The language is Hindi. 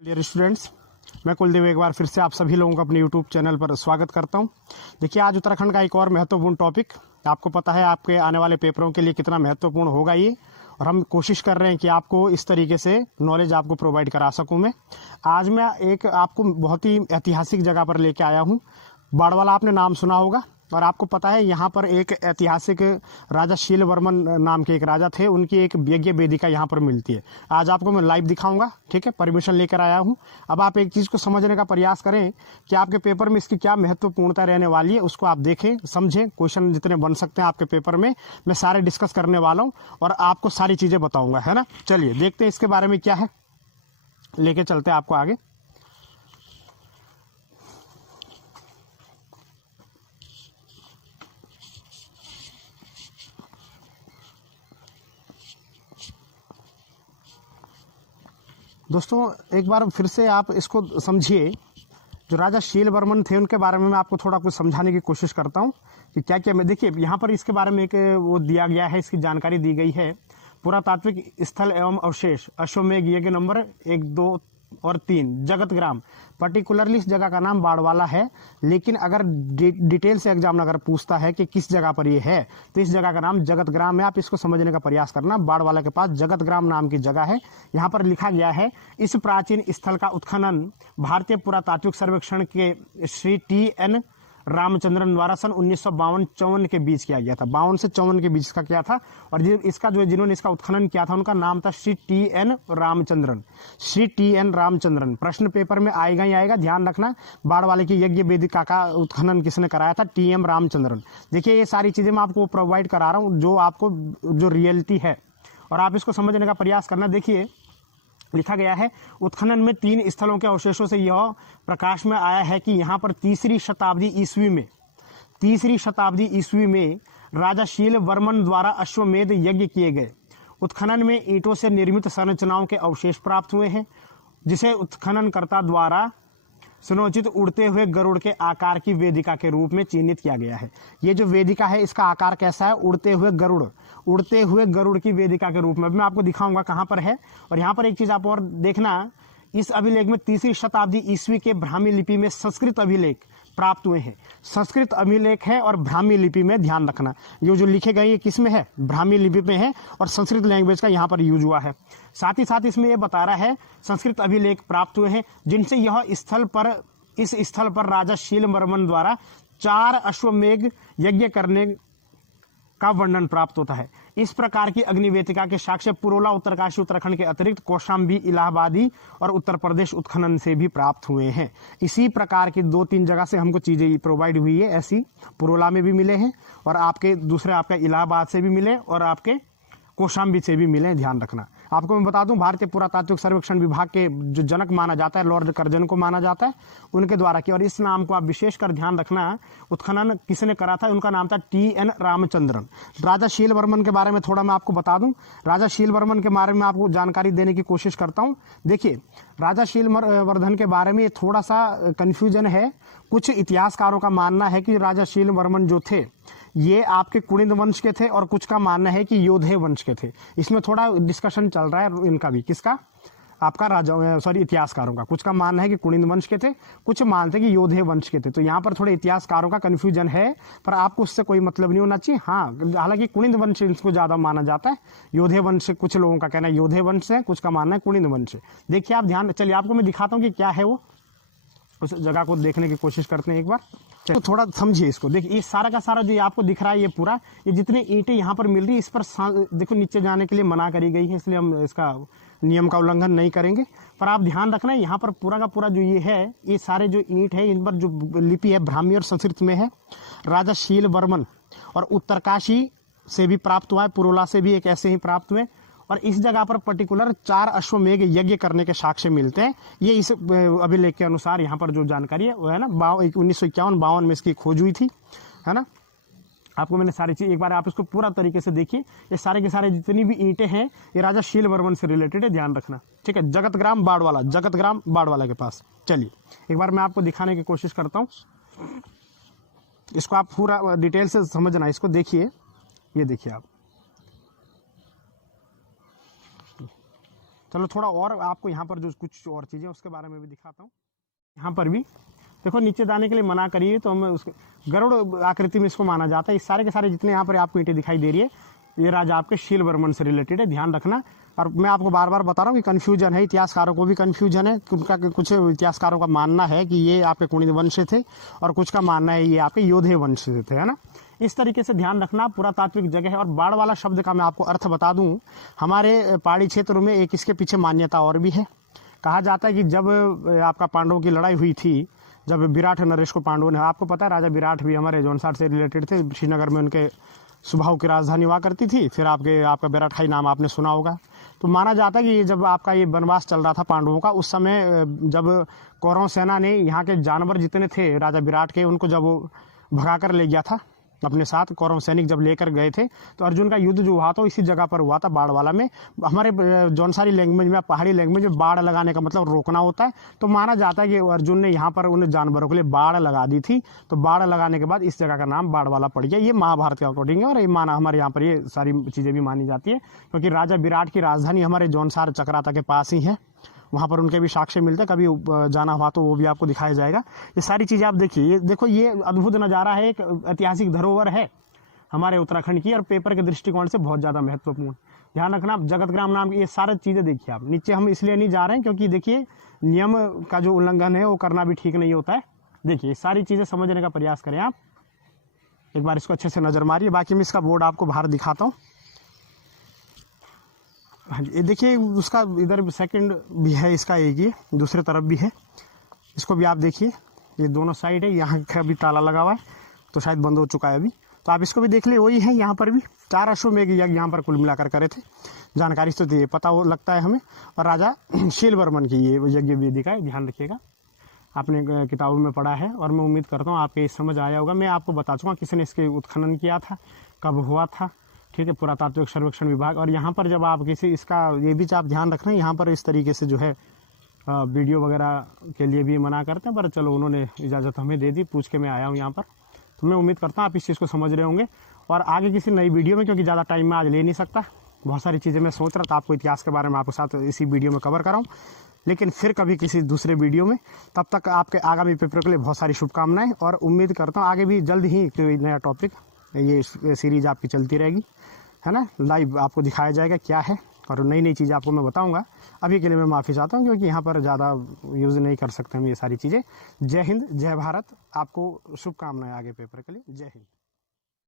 डियर स्टूडेंट्स, मैं कुलदीप एक बार फिर से आप सभी लोगों का अपने यूट्यूब चैनल पर स्वागत करता हूं। देखिए, आज उत्तराखंड का एक और महत्वपूर्ण टॉपिक, आपको पता है आपके आने वाले पेपरों के लिए कितना महत्वपूर्ण होगा ये, और हम कोशिश कर रहे हैं कि आपको इस तरीके से नॉलेज आपको प्रोवाइड करा सकूं। मैं आज मैं एक आपको बहुत ही ऐतिहासिक जगह पर लेके आया हूँ। बाड़वाला आपने नाम सुना होगा, और आपको पता है यहाँ पर एक ऐतिहासिक राजा शील वर्मन नाम के एक राजा थे, उनकी एक यज्ञ वेदिका यहाँ पर मिलती है। आज आपको मैं लाइव दिखाऊंगा, ठीक है, परमिशन लेकर आया हूँ। अब आप एक चीज़ को समझने का प्रयास करें कि आपके पेपर में इसकी क्या महत्वपूर्णता रहने वाली है, उसको आप देखें, समझें। क्वेश्चन जितने बन सकते हैं आपके पेपर में मैं सारे डिस्कस करने वाला हूँ और आपको सारी चीज़ें बताऊँगा, है ना। चलिए देखते हैं इसके बारे में क्या है, लेके चलते हैं आपको आगे। दोस्तों, एक बार फिर से आप इसको समझिए। जो राजा शील वर्मन थे उनके बारे में मैं आपको थोड़ा कुछ समझाने की कोशिश करता हूँ कि क्या क्या। मैं देखिए यहाँ पर इसके बारे में एक वो दिया गया है, इसकी जानकारी दी गई है। पुरातात्विक स्थल एवं अवशेष अश्वमेध यज्ञ नंबर 1, 2 और 3 जगत ग्राम। पर्टिकुलरली इस जगह का नाम बाड़वाला है, लेकिन अगर डिटेल से एग्जाम अगर पूछता है कि किस जगह पर ये है, तो इस जगह का नाम जगत ग्राम है। आप इसको समझने का प्रयास करना। बाड़वाला के पास जगत ग्राम नाम की जगह है। यहाँ पर लिखा गया है, इस प्राचीन स्थल का उत्खनन भारतीय पुरातात्विक सर्वेक्षण के श्री TN रामचंद्रन द्वारा सन 1952-54 के बीच किया गया था। 52 से 54 के बीच का किया था। और इसका जो जिन्होंने इसका उत्खनन किया था उनका नाम था श्री TN रामचंद्रन। श्री TN रामचंद्रन प्रश्न पेपर में आएगा ही आएगा, ध्यान रखना। बाड़वाले की यज्ञ वेदिका का उत्खनन किसने कराया था? TM रामचंद्रन। देखिए, ये सारी चीजें मैं आपको प्रोवाइड करा रहा हूँ जो आपको जो रियलिटी है, और आप इसको समझने का प्रयास करना। देखिए, लिखा गया है, उत्खनन में 3 स्थलों के अवशेषों से यह प्रकाश में आया है कि यहाँ पर 3री शताब्दी ईस्वी में राजा शील वर्मन द्वारा अश्वमेध यज्ञ किए गए। उत्खनन में ईंटों से निर्मित संरचनाओं के अवशेष प्राप्त हुए हैं, जिसे उत्खननकर्ता द्वारा सुनियोजित उड़ते हुए गरुड़ के आकार की वेदिका के रूप में चिन्हित किया गया है। ये जो वेदिका है इसका आकार कैसा है? उड़ते हुए गरुड़ की वेदिका के रूप में। मैं आपको दिखाऊंगा कहां पर है। और यहाँ पर एक चीज आप और देखना, इस अभिलेख में 3री शताब्दी ईस्वी के ब्राह्मी लिपि में संस्कृत अभिलेख प्राप्त हुए हैं। संस्कृत अभिलेख है और ब्राह्मी लिपि में, ध्यान रखना। ये जो लिखे गए ये किस में है? ब्राह्मी लिपि में है, और संस्कृत लैंग्वेज का यहाँ पर यूज हुआ है। साथ ही साथ इसमें ये बता रहा है संस्कृत अभिलेख प्राप्त हुए हैं, जिनसे इस स्थल पर राजा शील वर्मन द्वारा 4 अश्वमेध यज्ञ करने का वर्णन प्राप्त होता है। इस प्रकार की अग्निवेदिका के साक्ष्य पुरोला, उत्तरकाशी, उत्तराखंड के अतिरिक्त कौशाम्बी, इलाहाबादी और उत्तर प्रदेश उत्खनन से भी प्राप्त हुए हैं। इसी प्रकार की 2-3 जगह से हमको चीजें प्रोवाइड हुई है। ऐसी पुरोला में भी मिले हैं, और आपके दूसरे आपका इलाहाबाद से भी मिले, और आपके कौशाम्बी से भी मिले, ध्यान रखना। आपको मैं बता दूं, भारतीय पुरातात्विक सर्वेक्षण विभाग के जो जनक माना जाता है, लॉर्ड कर्जन को माना जाता है, उनके द्वारा किया। और इस नाम को आप विशेषकर ध्यान रखना, उत्खनन किसने करा था? उनका नाम था TN रामचंद्रन। राजा शील वर्मन के बारे में थोड़ा मैं आपको बता दूं। राजा शील वर्मन के बारे में आपको जानकारी देने की कोशिश करता हूं। देखिए, राजा शील वर्धन के बारे में थोड़ा सा कंफ्यूजन है। कुछ इतिहासकारों का मानना है कि राजा शील वर्मन जो थे ये आपके कुणिद वंश के थे, और कुछ का मानना है कि योधे वंश के थे। इसमें थोड़ा डिस्कशन चल रहा है इनका भी। किसका? आपका इतिहासकारों का। कुछ का मानना है कि कुणिद वंश के थे, कुछ मानते हैं कि योधे वंश के थे। तो यहाँ पर थोड़े इतिहासकारों का कंफ्यूजन है, पर आपको उससे कोई मतलब नहीं होना चाहिए। हाँ, हालांकि कुणिद वंश इसको ज्यादा माना जाता है। योधे वंश से कुछ लोगों का कहना है योधे वंश है, कुछ का मानना है कुणिद वंश। देखिए आप ध्यान, चलिए आपको मैं दिखाता हूँ कि क्या है वो। उस जगह को देखने की कोशिश करते हैं एक बार, तो थोड़ा समझिए इसको। देखिए, ये सारा का सारा जो आपको दिख रहा है, ये पूरा, ये जितने ईंटें यहाँ पर मिल रही है, इस पर देखो नीचे जाने के लिए मना करी गई है, इसलिए हम इसका नियम का उल्लंघन नहीं करेंगे। पर आप ध्यान रखना, यहाँ पर पूरा का पूरा जो ये है, ये सारे जो ईंट है, इन पर जो लिपि है ब्राह्मी और संस्कृत में है। राजा शील वर्मन और उत्तरकाशी से भी प्राप्त हुआ है, पुरोला से भी एक ऐसे ही प्राप्त हुए। और इस जगह पर पर्टिकुलर 4 अश्वमेध यज्ञ करने के साक्ष्य मिलते हैं। ये इस अभिलेख के अनुसार यहाँ पर जो जानकारी है वो है ना, 1951-52 में इसकी खोज हुई थी, है ना। आपको मैंने सारी चीज एक बार आप इसको पूरा तरीके से देखिए। ये सारे के सारे जितनी भी ईंटें हैं ये राजा शील वर्मन से रिलेटेड है, ध्यान रखना, ठीक है। जगत ग्राम बाड़वाला के पास। चलिए एक बार मैं आपको दिखाने की कोशिश करता हूँ। इसको आप पूरा डिटेल से समझना, इसको देखिए। ये देखिए आप, चलो थोड़ा और आपको यहाँ पर जो कुछ और चीज़ें उसके बारे में भी दिखाता हूँ। यहाँ पर भी देखो नीचे जाने के लिए मना करिए तो हमें उसके गरुड़ आकृति में इसको माना जाता है। इस सारे के सारे जितने यहाँ पर आपको ईंटें दिखाई दे रही है ये राजा आपके शील वर्मन से रिलेटेड है, ध्यान रखना। और मैं आपको बार बार बता रहा हूँ कि कन्फ्यूजन है, इतिहासकारों को भी कन्फ्यूजन है। उनका कुछ इतिहासकारों का मानना है कि ये आपके कुणिद वंश से थे और कुछ का मानना है ये आपके योधे वंश से थे, है ना। इस तरीके से ध्यान रखना, पुरातात्विक जगह है। और बाढ़ वाला शब्द का मैं आपको अर्थ बता दूं, हमारे पहाड़ी क्षेत्र में एक इसके पीछे मान्यता और भी है। कहा जाता है कि जब आपका पांडवों की लड़ाई हुई थी, जब विराट नरेश को पांडवों ने, आपको पता है राजा विराट भी हमारे जौनसार से रिलेटेड थे, श्रीनगर में उनके सुबाहु की राजधानी हुआ करती थी। फिर आपका बैराठाई नाम आपने सुना होगा। तो माना जाता है कि जब आपका ये वनवास चल रहा था पांडवों का, उस समय जब कौरव सेना ने यहाँ के जानवर जितने थे राजा विराट के, उनको जब भगा कर ले गया था अपने साथ, कौरव सैनिक जब लेकर गए थे, तो अर्जुन का युद्ध जो हुआ था इसी जगह पर हुआ था, बाढ़ वाला में। हमारे जौनसारी लैंग्वेज में, पहाड़ी लैंग्वेज में बाढ़ लगाने का मतलब रोकना होता है। तो माना जाता है कि अर्जुन ने यहाँ पर उन जानवरों के लिए बाढ़ लगा दी थी। तो बाढ़ लगाने के बाद इस जगह का नाम बाढ़ वाला पड़ गया। ये महाभारत के अकॉर्डिंग है और ये माना हमारे यहाँ पर ये सारी चीज़ें भी मानी जाती है, क्योंकि राजा विराट की राजधानी हमारे जौनसार चक्राता के पास ही है। वहाँ पर उनके भी साक्ष्य मिलते हैं, कभी जाना हुआ तो वो भी आपको दिखाया जाएगा। ये सारी चीज़ें आप देखिए, ये देखो ये अद्भुत नज़ारा है, एक ऐतिहासिक धरोहर है हमारे उत्तराखंड की और पेपर के दृष्टिकोण से बहुत ज़्यादा महत्वपूर्ण। ध्यान रखना, आप जगतग्राम नाम की ये सारी चीज़ें देखिए। आप नीचे हम इसलिए नहीं जा रहे हैं क्योंकि देखिए नियम का जो उल्लंघन है वो करना भी ठीक नहीं होता है। देखिए सारी चीज़ें समझने का प्रयास करें आप, एक बार इसको अच्छे से नज़र मारिए। बाकी मैं इसका बोर्ड आपको बाहर दिखाता हूँ। हाँ जी, ये देखिए उसका इधर सेकंड भी है, इसका एक ये दूसरे तरफ भी है, इसको भी आप देखिए। ये दोनों साइड है, यहाँ का भी ताला लगा हुआ है तो शायद बंद हो चुका है अभी, तो आप इसको भी देख लिए। वही है, यहाँ पर भी 4 अश्वमेध यज्ञ यहाँ पर कुल मिलाकर करे थे। जानकारी तो ये पता हो लगता है हमें। और राजा शील वर्मन की ये यज्ञ भी दिखाए, ध्यान रखिएगा, आपने किताबों में पढ़ा है और मैं उम्मीद करता हूँ आपके समझ आया होगा। मैं आपको बता चुका किसने इसके उत्खनन किया था, कब हुआ था, ठीक है, पुरातात्विक सर्वेक्षण विभाग। और यहाँ पर जब आप किसी इसका ये भी आप ध्यान रखना, यहाँ पर इस तरीके से जो है वीडियो वगैरह के लिए भी मना करते हैं, पर चलो उन्होंने इजाज़त हमें दे दी, पूछ के मैं आया हूँ यहाँ पर। तो मैं उम्मीद करता हूँ आप इस चीज़ को समझ रहे होंगे। और आगे किसी नई वीडियो में, क्योंकि ज़्यादा टाइम मैं आज ले नहीं सकता, बहुत सारी चीज़ें मैं सोच रहा था आपको इतिहास के बारे में आपके साथ इसी वीडियो में कवर कराऊँ, लेकिन फिर कभी किसी दूसरे वीडियो में। तब तक आपके आगामी पेपर के लिए बहुत सारी शुभकामनाएं और उम्मीद करता हूँ आगे भी जल्द ही कोई नया टॉपिक, ये सीरीज आपकी चलती रहेगी, है ना। लाइव आपको दिखाया जाएगा क्या है और नई नई चीज़ें आपको मैं बताऊंगा। अभी के लिए मैं माफ़ी चाहता हूं क्योंकि यहाँ पर ज़्यादा यूज़ नहीं कर सकते हम ये सारी चीज़ें। जय हिंद, जय भारत, आपको शुभकामनाएं आगे पेपर के लिए। जय हिंद।